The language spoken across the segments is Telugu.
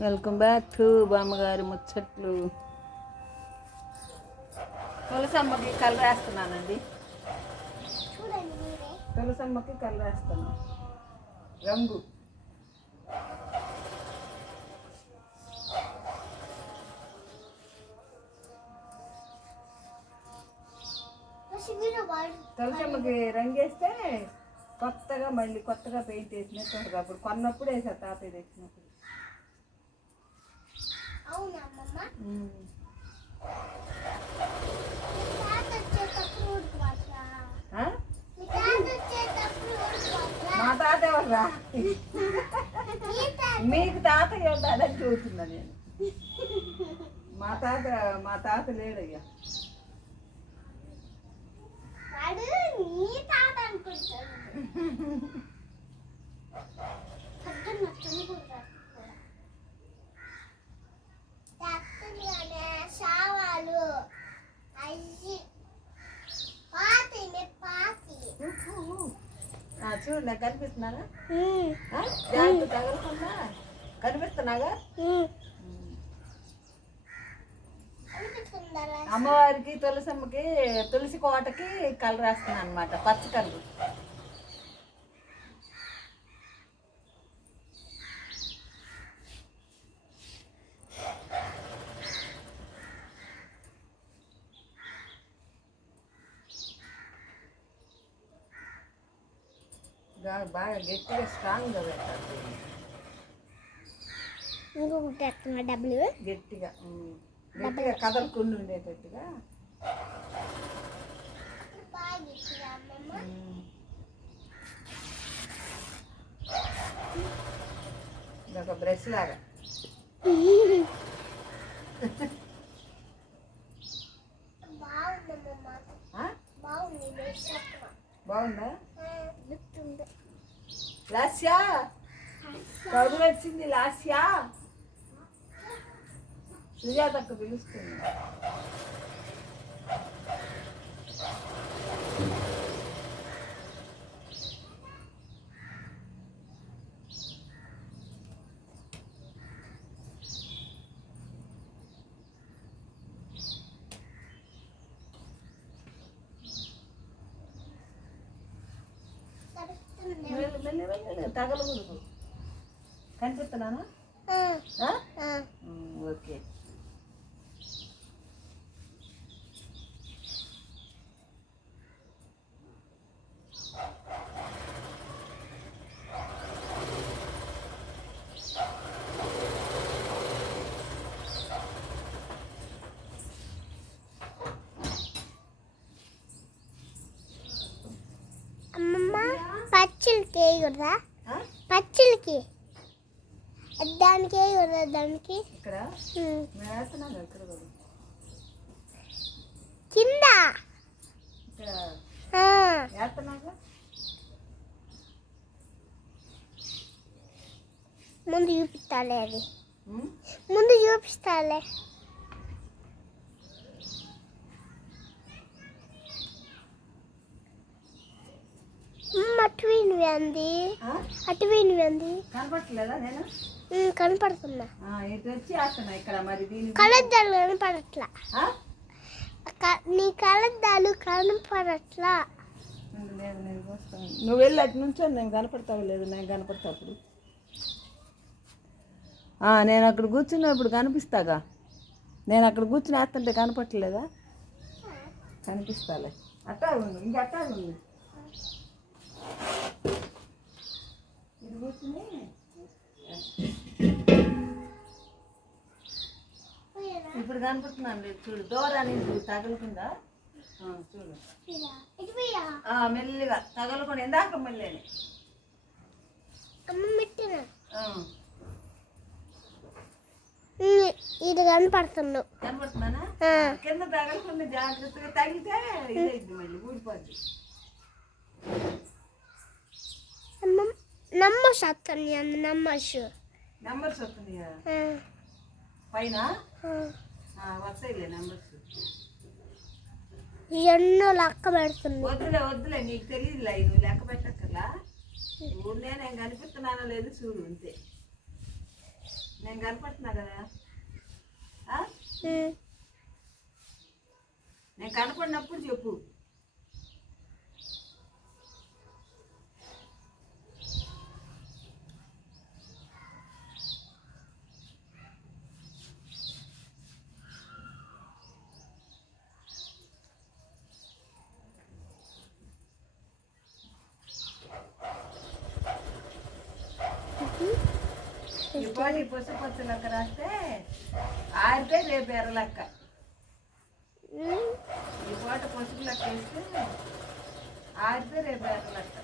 వెల్కమ్ బ్యాక్ టు బామ్మగారి ముచ్చట్లు. తులసమ్మకి కలర్ వేస్తున్నానండి. చూడండి తులసమ్మకి కలర్ వేస్తున్నాను రంగు. ఫస్ట్ తులసమ్మకి రంగేస్తే కొత్తగా మళ్ళీ కొత్తగా పెయింట్ వేసినట్టు అప్పుడు కొన్నప్పుడు వేసా తాతయ్య తెచ్చినప్పుడు అవునా అమ్మమ్మ ఉమ్. మీ తాత వచ్చేటప్పుడు ఊరుకోవట్లా ఆ? మీ తాత వచ్చేటప్పుడు ఊరుకోవట్లా మా తాత ఎవర్రా? మీ తాత మీకు తాతయ్య ఉండాలని చూస్తున్నా నేను. మా తాత మా తాత లేడయ్యా. తాత చూడు నాకు కనిపిస్తున్నానా? ఆ? జాగ్రత్త తగలకుండా కనిపిస్తున్నాగా? అమ్మవారికి తులసమ్మకి తులసి కోటకి కలర్ వేస్తున్నాను అనమాట పచ్చ కలర్. బాగా గట్టిగా స్ట్రాంగ్గా పెట్టాలి ఇంకొకటి ఎత్తున్నా డబ్బులు గట్టిగా. గట్టిగా కదలకుండా ఉండేటట్టుగా. ఇదొక బ్రష్ లాగా? బాగుందా లాస్యా? చదువు వచ్చింది లాస్యా? సుజాతకు పిలుస్తుంది. మెల్లి తగలకూడదు కనిపిస్తున్నానా ఓకే అమ్మమ్మ పచ్చిలకి వేయకూడదా? ఆ? పచ్చిలకి దానికి వేయకూడదా? దానికి? కింద? ముందు చూపిస్తాలే అది. ముందు చూపిస్తాలే. అటువైనవి అంది. ఆ? అటువైనవి అంది. కనపట్లేదా నేను? ఉమ్, కనపడుతున్నా. ఆ, ఇటు వచ్చి వేస్తున్నా ఇక్కడ మరి దీని కలద్దాలు కనపడట్లా. ఆ? క- నీ కలద్దాలు కనపడట్లా. ఉండు, లేదు నేను పోస్తాను. నువ్వు వెళ్ళి అటు నుంచో నేను కనపడతావు లేదు నేను కనపడతా అప్పుడు. నేను అక్కడ కూర్చున్నప్పుడు కనిపిస్తాగా? నేను అక్కడ కూర్చుని వేస్తుంటే కనపట్లేదా కనిపిస్తాలే. అట్టా ఉంది ఇంక అట్టా ఉంది ఇది కూర్చుని ఇప్పుడు కనపడుతున్నాను లేదు చూడు దూరాన్ని చూడు తగలకుండా చూడు. మెల్లిగా తగలకుండా మెట్టిన. ఆ, ఇది కనపడుతున్నావు కనపడుతున్నానా. కింద తగలకుండా జాగ్రత్తగా తగిలితే ఇదైద్ది మళ్ళీ ఊడిపోద్ది. అమ్మ నమ్మొచ్చు అత్తని అమ్మ నమ్మొచ్చు నెంబర్స్ వస్తున్నాయా పైన? వస్తాయిలే నెంబర్స్ ఎన్నో లెక్క పెడుతుంది వద్దులే వద్దులే నీకు తెలియదులే నువ్వు లెక్క పెట్టక్కర్లా? ఊళ్ళో నేను కనిపిస్తున్నానో లేదు చూడు అంతే. నేను కనపడుతున్నా కదా. నేను కనపడినప్పుడు చెప్పు. ఈ పాటి ఈ పసుపు పచ్చ లెక్క రాస్తే ఆరితే రేపు ఎర్ర లెక్క. ఈ పాట పసుపు లెక్క వేస్తే ఆరితే రేపు ఎర్ర లెక్క.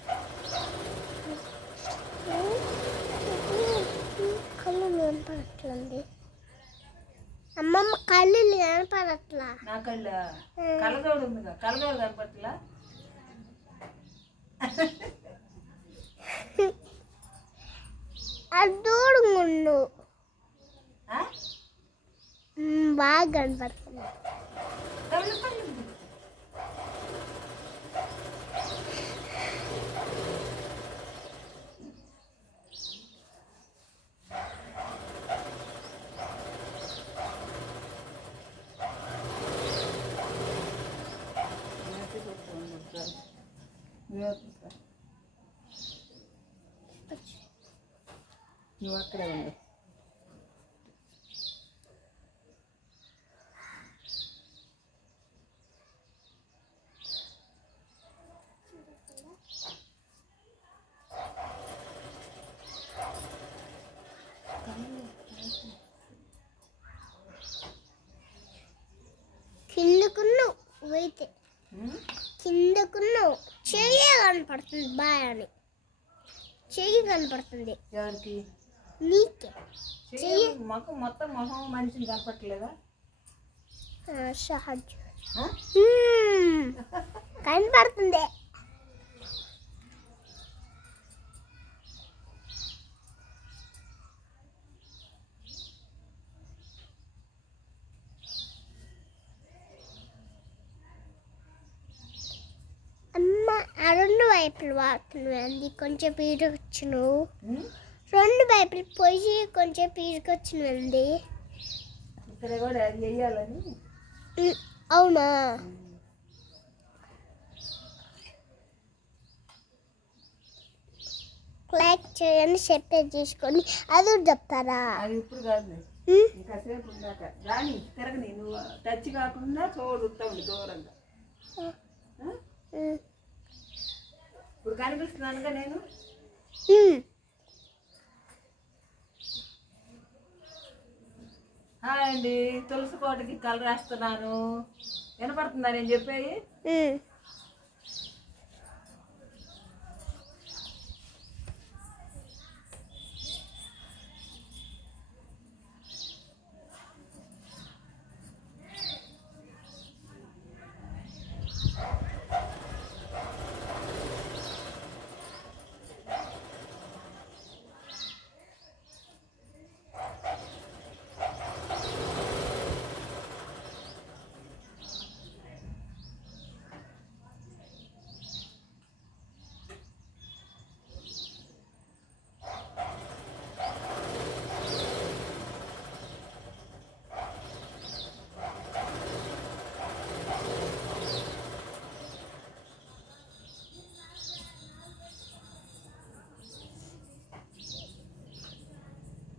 కళ్ళు కనపడట్లండి అమ్మమ్మ కళ్ళు కనపడట్లా నా కళ్ళ? కళ్ళజోడు ఉందిగా. కళ్ళజోడు కనపట్లా అది దూరంగుండు ఆ? బాగా కనపడుతుంది. కళ్ళు నువ్వు అక్కడే ఉండు. కిందకున్నావు అయితే? కిందకున్నావు చెయ్యి కనపడుతుంది బాయ్ అని చెయ్యి కనపడుతుంది. ఎవరికి? నీకే. చెయ్యి మొత్తం మొహం మనిషిని కనపట్లేదా సహజ. కనపడుతుంది. అమ్మ ఆ రెండు వైపులు వాడుతున్నావు అంది కొంచెం నువ్వు ఉమ్? రెండు వైపులు పోయి కొంచెం అంది ఇక్కడ కూడా. అవునా? లైక్ చేయని సెపరేట్ చేసుకొని అది చెప్తారా? అది ఇప్పుడు కాదు మ్మ్. ఇంకా సేపు ఉందాక. రాని తిరగని నువ్వు టచ్ కాకుండా దూరంగా. ఇప్పుడు కనిపిస్తున్నానుగా నేను? హాయ్ అండి. తులసి కోటకి కలర్ వేస్తున్నాను వినపడుతుందా నేను చెప్పేది?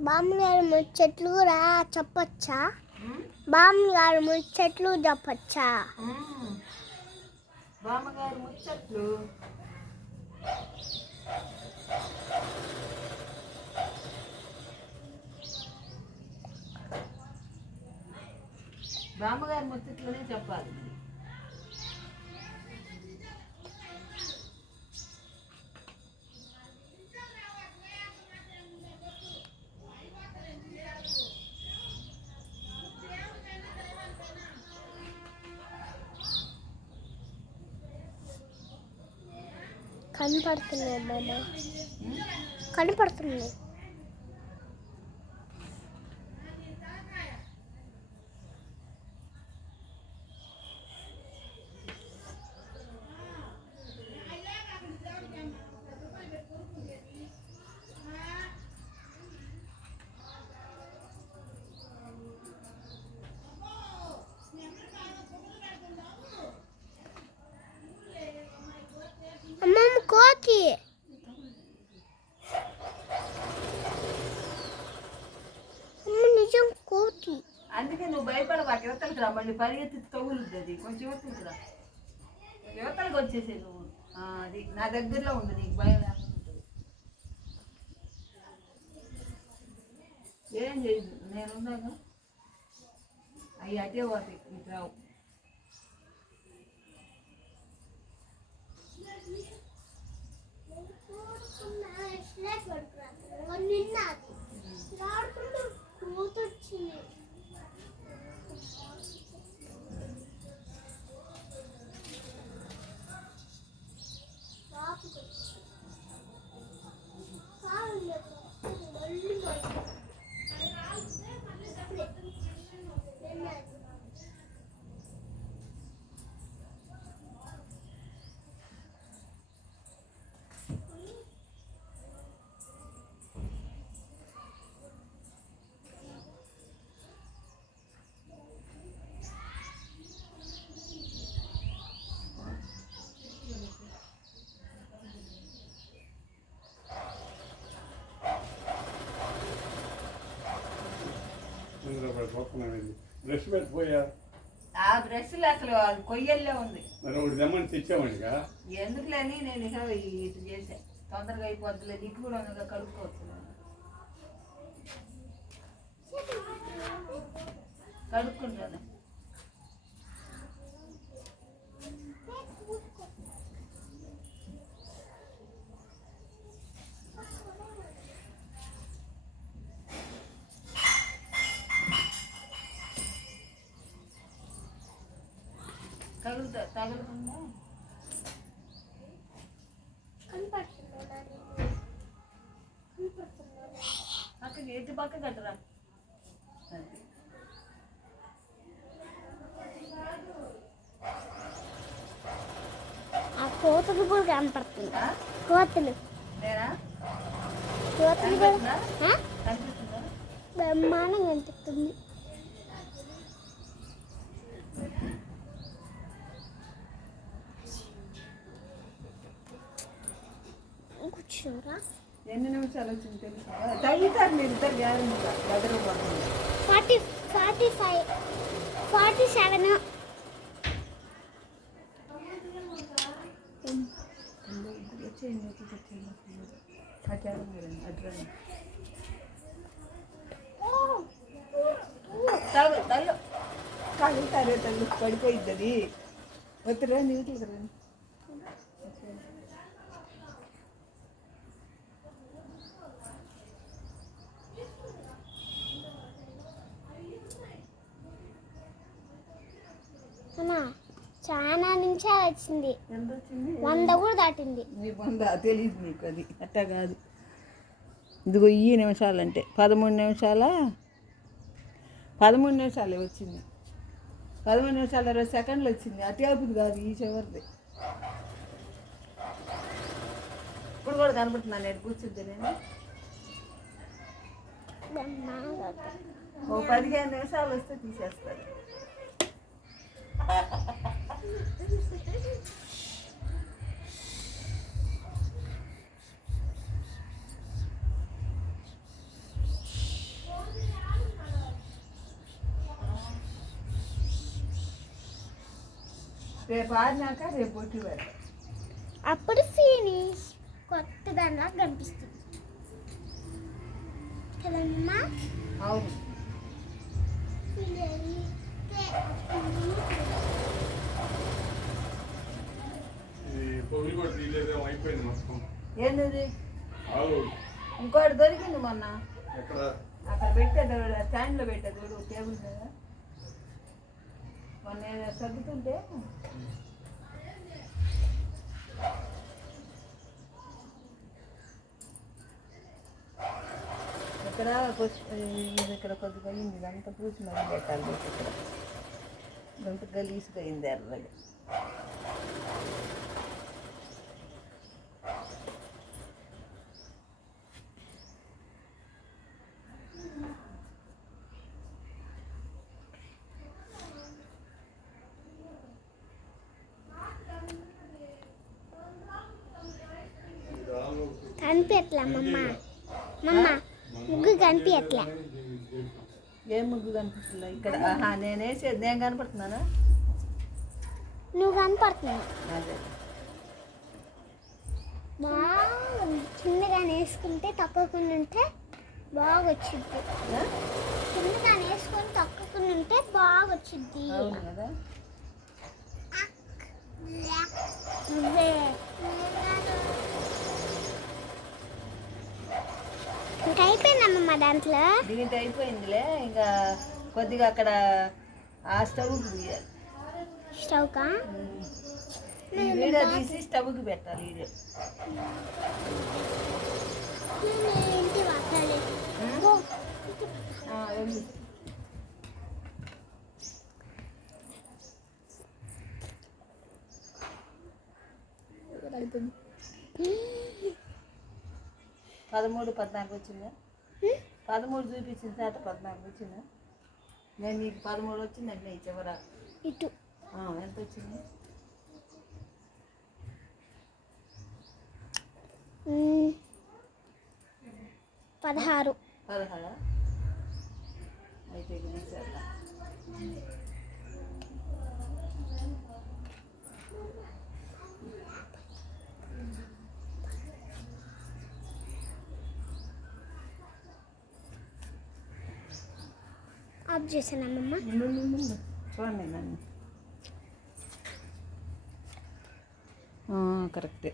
బామ్మగారు ముచ్చట్లు రా చెప్పొచ్చా? బామ్మగారు ముచ్చట్లు చెప్పొచ్చా? బామ్మగారు ముచ్చట్లు. బామ్మగారు ముచ్చట్లోనే చెప్పాలి. కనపడుతున్నాయి మామ కనపడుతున్నాయి. కనపడుతుంది అమ్మ నిజం కోతి అందుకే నువ్వు భయపడవా యువతలకు రా మళ్ళీ పరిగెత్తి తగులుతుంది కొంచెం యువతలకు రా. యువతలకు వచ్చేసే నువ్వు. ఆ, అది నా దగ్గరలో ఉంది నీకు భయం లేకుండా. ఉంటుంది. ఏం చేయదు నేనున్నాను అవి అటే పోతాయి ఇటు రావు నిన్న కోతి వచ్చింది పోతున్నాను బ్రష్ పెట్టిపోయా ఆ బ్రష్లు అసలు కొయ్యల్లే ఉంది. మరి ఒకటి దమ్మని తెచ్చామండిగా ఎందుకులేని నేను ఇక ఇటు చేసా తొందరగా అయిపోద్దులేదు ఇటు కూడా ఉందిగా కలుపుకోవచ్చు కలుపుకుంటాను తగులుతా తగులుతుందా పక్కకి ఎటు పక్క కట్టరా అది. ఆ కోతులు కూడా కనపడుతుంది ఆ? కోతులు నేనా కోతులు కూడా కనిపిస్తుందా ఆ? కనిపిస్తుందా ఎన్ని నిమిషాలు వచ్చింది తెలుసా? తగ్గుతారు మీరు ఇద్దరు గ్యారెంటీగా గదరపోతుంది forty forty five forty seven వచ్చేయండి వచ్చేయండి వచ్చేయండి అడ్రండి తగు తల్లు తగ్గుతారే తల్లు పడిపోయిద్ది వద్దురా నీటికి రండి చాలా నిమిషాలు వచ్చింది. ఎంత వచ్చింది? వంద కూడా దాటింది. పొంద తెలియదు నీకు అది. అట్టా కాదు. ఇదిగో ఈ నిమిషాలు అంటే పదమూడు నిమిషాల? పదమూడు నిమిషాలే వచ్చింది. పదమూడు నిమిషాల ఇరవై సెకండ్లు వచ్చింది. అటేపుది కాదు ఈ చివరిది. ఇప్పుడు కూడా కనబడుతున్నాను నేను కూర్చుంటే నేను? ఓ పదిహేను నిమిషాలు వస్తే తీసేస్తారు రేపు ఆడినాక రేపు బొట్టు పెడతాం అప్పుడు ఫినిష్ కొత్త దానిలా కనిపిస్తుంది కదమ్మా అవును ఇది పొగులు కూడా తీయలేదేమో అయిపోయింది మొత్తం. ఏంది ఆవు. ఇంకోటి దొరికింది మొన్న. ఎక్కడ? అక్కడ పెట్టేది స్టాండ్లో పెట్టేది చూడు టేబుల్ మీద. మొన్న ఏదో సర్దుతుంటే ఇక్కడ ఇది ఇక్కడ కొద్దిగా అయింది ఇదంతా పూసి మళ్ళీ పెట్టాలి. ఇక్కడ గలీసుగా అయింది ఎర్రగా కనిపించట్లా అమ్మమ్మ మమ్మ ముగ్గు కనిపించట్లా ఏం ముగ్గు కనిపిస్తుందా ఇక్కడ? నేను నేను కనపడుతున్నానా? నువ్వు కనపడుతున్నావు? బాగా చిన్నగా వేసుకుంటే తక్కువకుండా ఉంటే బాగా వచ్చింది? చిన్నగా వేసుకొని తక్కువకుండా ఉంటే బాగా వచ్చింది నువ్వే. దాంట్లో? దీంట్లో అయిపోయిందిలే. ఇంకా కొద్దిగా అక్కడ ఆ స్టవ్కి? వీడియో తీసి స్టవ్కి పెట్టాలి వీడియో. పదమూడు పద్నాలుగు వచ్చిందా? పదమూడు చూపించిన తర్వాత పద్నాలుగు వచ్చిందా? నేను నీకు పదమూడు వచ్చిందంటే ఈ చివర. ఇటు. ఎంత వచ్చింది. పదహారు. పదహారా? అయితే ఆఫ్ ముందు. చూడండి నన్ను కరెక్టే.